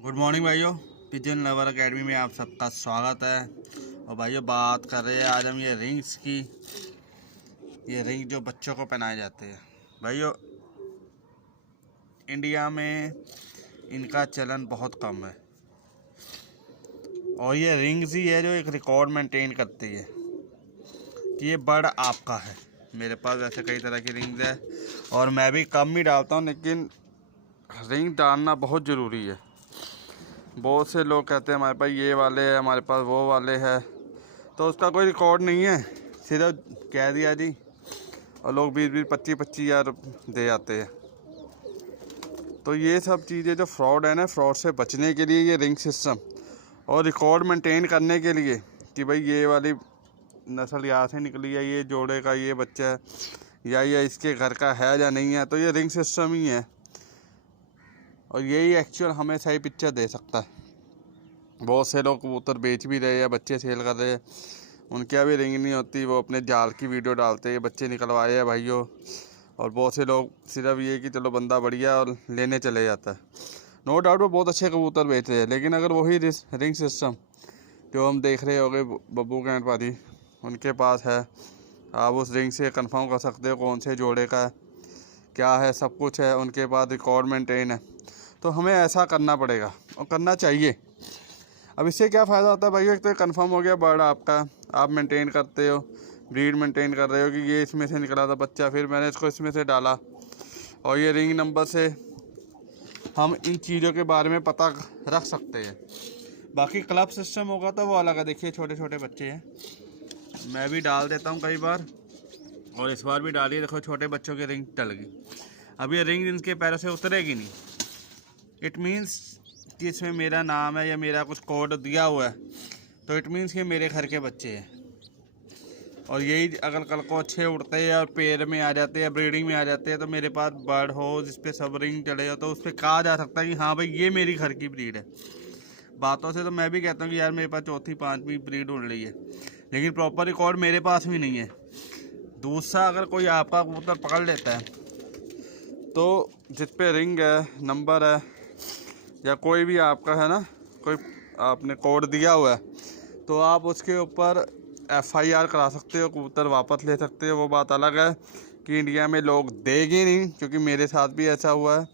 Good morning भाइयों। Pigeon lover academy में आप सबका स्वागत है। और भाइयों, बात कर रहे हैं आज हम ये रिंग्स की। ये रिंग जो बच्चों को पहनाए जाते हैं भाइयों, इंडिया में इनका चलन बहुत कम है। और ये रिंग्स ही है जो एक रिकॉर्ड मेंटेन करती है कि ये बर्ड आपका है। मेरे पास ऐसे कई तरह की रिंग्स है और मैं भी कम ही डालता हूँ, लेकिन रिंग डालना बहुत ज़रूरी है। बहुत से लोग कहते हैं हमारे पास ये वाले है, हमारे पास वो वाले है, तो उसका कोई रिकॉर्ड नहीं है, सिर्फ कह दिया जी और लोग 20-20, 25-25 हज़ार दे जाते हैं। तो ये सब चीज़ें जो फ्रॉड है ना, फ्रॉड से बचने के लिए ये रिंग सिस्टम और रिकॉर्ड मेंटेन करने के लिए कि भाई ये वाली नस्ल यहाँ से निकली है, ये जोड़े का ये बच्चा है या ये इसके घर का है या नहीं है, तो ये रिंग सिस्टम ही है। और यही एक्चुअल हमें सही पिक्चर दे सकता है। बहुत से लोग कबूतर बेच भी रहे हैं, बच्चे सेल कर रहे हैं, उनके अभी रिंग नहीं होती, वो अपने जाल की वीडियो डालते हैं, बच्चे निकलवाए हैं भाइयों। और बहुत से लोग सिर्फ ये कि चलो बंदा बढ़िया और लेने चले जाता है। नो डाउट वो बहुत अच्छे कबूतर बेच रहे हैं, लेकिन अगर वही रिंग सिस्टम जो हम देख रहे होंगे बब्बू कैंट पारी उनके पास है, आप उस रिंग से कंफर्म कर सकते हो कौन से जोड़े का है, क्या है, सब कुछ है, उनके पास रिकॉर्ड मेंटेन है। तो हमें ऐसा करना पड़ेगा और करना चाहिए। अब इससे क्या फ़ायदा होता है भाई, एक तो कंफर्म हो गया बर्ड आपका, आप मेंटेन करते हो, ब्रीड मेंटेन कर रहे हो कि ये इसमें से निकला था बच्चा, फिर मैंने इसको इसमें से डाला। और ये रिंग नंबर से हम इन चीज़ों के बारे में पता रख सकते हैं। बाकी क्लब सिस्टम होगा तो वो अलग है। देखिए छोटे छोटे बच्चे हैं, मैं भी डाल देता हूँ कई बार, और इस बार भी डालिए। देखो छोटे बच्चों की रिंग टल गई। अब ये रिंग इनके पैरों से उतरेगी नहीं। इट मीन्स कि इसमें मेरा नाम है या मेरा कुछ कोड दिया हुआ है, तो इट मीन्स कि मेरे घर के बच्चे हैं। और यही अगर कल को अच्छे उड़ते हैं और पेड़ में आ जाते हैं, ब्रीडिंग में आ जाते हैं, तो मेरे पास बर्ड हो जिस पे सब रिंग चढ़े हो, तो उस पर कहा जा सकता है कि हाँ भाई ये मेरी घर की ब्रीड है। बातों से तो मैं भी कहता हूँ कि यार मेरे पास चौथी पाँचवीं ब्रीड उड़ रही है, लेकिन प्रॉपर रिकॉर्ड मेरे पास भी नहीं है। दूसरा, अगर कोई आपका कबूतर पकड़ लेता है तो जिस पे रिंग है, नंबर है, या कोई भी आपका है ना, कोई आपने कोड दिया हुआ है, तो आप उसके ऊपर FIR करा सकते हो, कबूतर वापस ले सकते हो। वो बात अलग है कि इंडिया में लोग देंगे नहीं, क्योंकि मेरे साथ भी ऐसा हुआ है।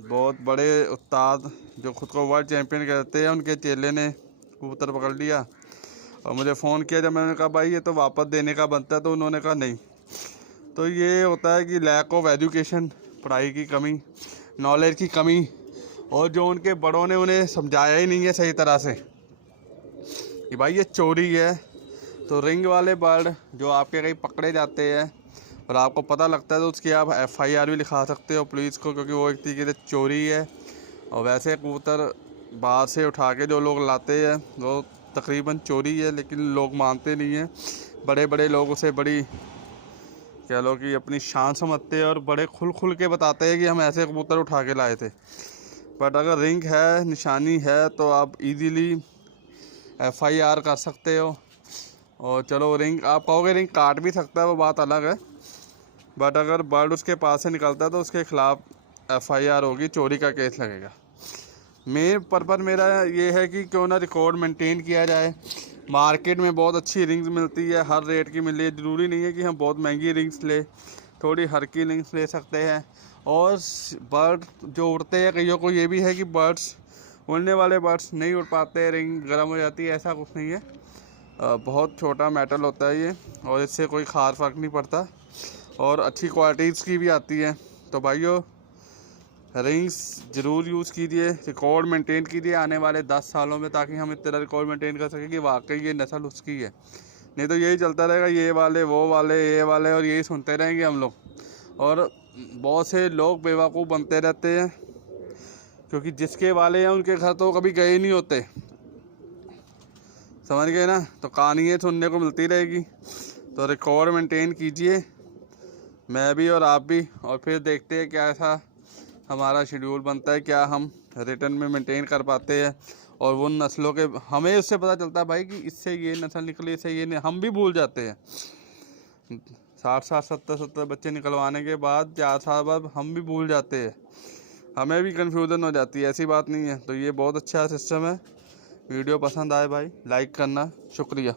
बहुत बड़े उस्ताद जो खुद को वर्ल्ड चैम्पियन कहते हैं, उनके चेले ने कबूतर पकड़ लिया और मुझे फ़ोन किया। जब मैंने कहा भाई ये तो वापस देने का बनता है, तो उन्होंने कहा नहीं। तो ये होता है कि लैक ऑफ एजुकेशन, पढ़ाई की कमी, नॉलेज की कमी, और जो उनके बड़ों ने उन्हें समझाया ही नहीं है सही तरह से कि भाई ये चोरी है। तो रिंग वाले बर्ड जो आपके कहीं पकड़े जाते हैं और आपको पता लगता है, तो उसकी आप FIR भी लिखा सकते हो पुलिस को, क्योंकि वो एक तरीके से चोरी है। और वैसे कबूतर बाहर से उठा के जो लोग लाते हैं वो तकरीबन चोरी है, लेकिन लोग मानते नहीं हैं। बड़े बड़े लोग उसे बड़ी, कह लो कि अपनी शान समझते हैं और बड़े खुल के बताते हैं कि हम ऐसे कबूतर उठा के लाए थे। बट अगर रिंग है, निशानी है, तो आप इजीली FIR कर सकते हो। और चलो रिंग आप कहोगे रिंग काट भी सकता है, वो बात अलग है। बट अगर बर्ड उसके पास से निकलता है तो उसके खिलाफ FIR होगी, चोरी का केस लगेगा। मेन पर्पज़ मेरा ये है कि क्यों ना रिकॉर्ड मेंटेन किया जाए। मार्केट में बहुत अच्छी रिंग्स मिलती है, हर रेट की मिल रही है। ज़रूरी नहीं है कि हम बहुत महंगी रिंग्स ले, थोड़ी हल्की रिंग्स ले सकते हैं। और बर्ड जो उड़ते हैं, कईयों को ये भी है कि बर्ड्स, उड़ने वाले बर्ड्स नहीं उड़ पाते, रिंग गर्म हो जाती है, ऐसा कुछ नहीं है। बहुत छोटा मेटल होता है ये, और इससे कोई खास फर्क नहीं पड़ता, और अच्छी क्वालिटीज़ की भी आती है। तो भाइयों, रिंग्स ज़रूर यूज़ कीजिए, रिकॉर्ड मेंटेन कीजिए आने वाले 10 सालों में, ताकि हम इतना रिकॉर्ड मेंटेन कर सकें कि वाकई ये नस्ल उसकी है। नहीं तो यही चलता रहेगा, ये वाले वो वाले ये वाले, और यही सुनते रहेंगे हम लोग। और बहुत से लोग बेवकूफ़ बनते रहते हैं, क्योंकि जिसके वाले हैं उनके घर तो कभी गए नहीं होते, समझ गए ना। तो कहानियाँ सुनने को मिलती रहेगी। तो रिकॉर्ड मेंटेन कीजिए, मैं भी और आप भी, और फिर देखते हैं क्या ऐसा हमारा शेड्यूल बनता है, क्या हम रिटर्न में मेंटेन कर पाते हैं। और वो नस्लों के हमें उससे पता चलता है भाई कि इससे ये नस्ल निकली, इससे ये हम भी भूल जाते हैं। 60-70 बच्चे निकलवाने के बाद 4 साल बाद हम भी भूल जाते हैं। हमें भी कन्फ्यूज़न हो जाती है, ऐसी बात नहीं है। तो ये बहुत अच्छा सिस्टम है। वीडियो पसंद आए भाई लाइक करना, शुक्रिया।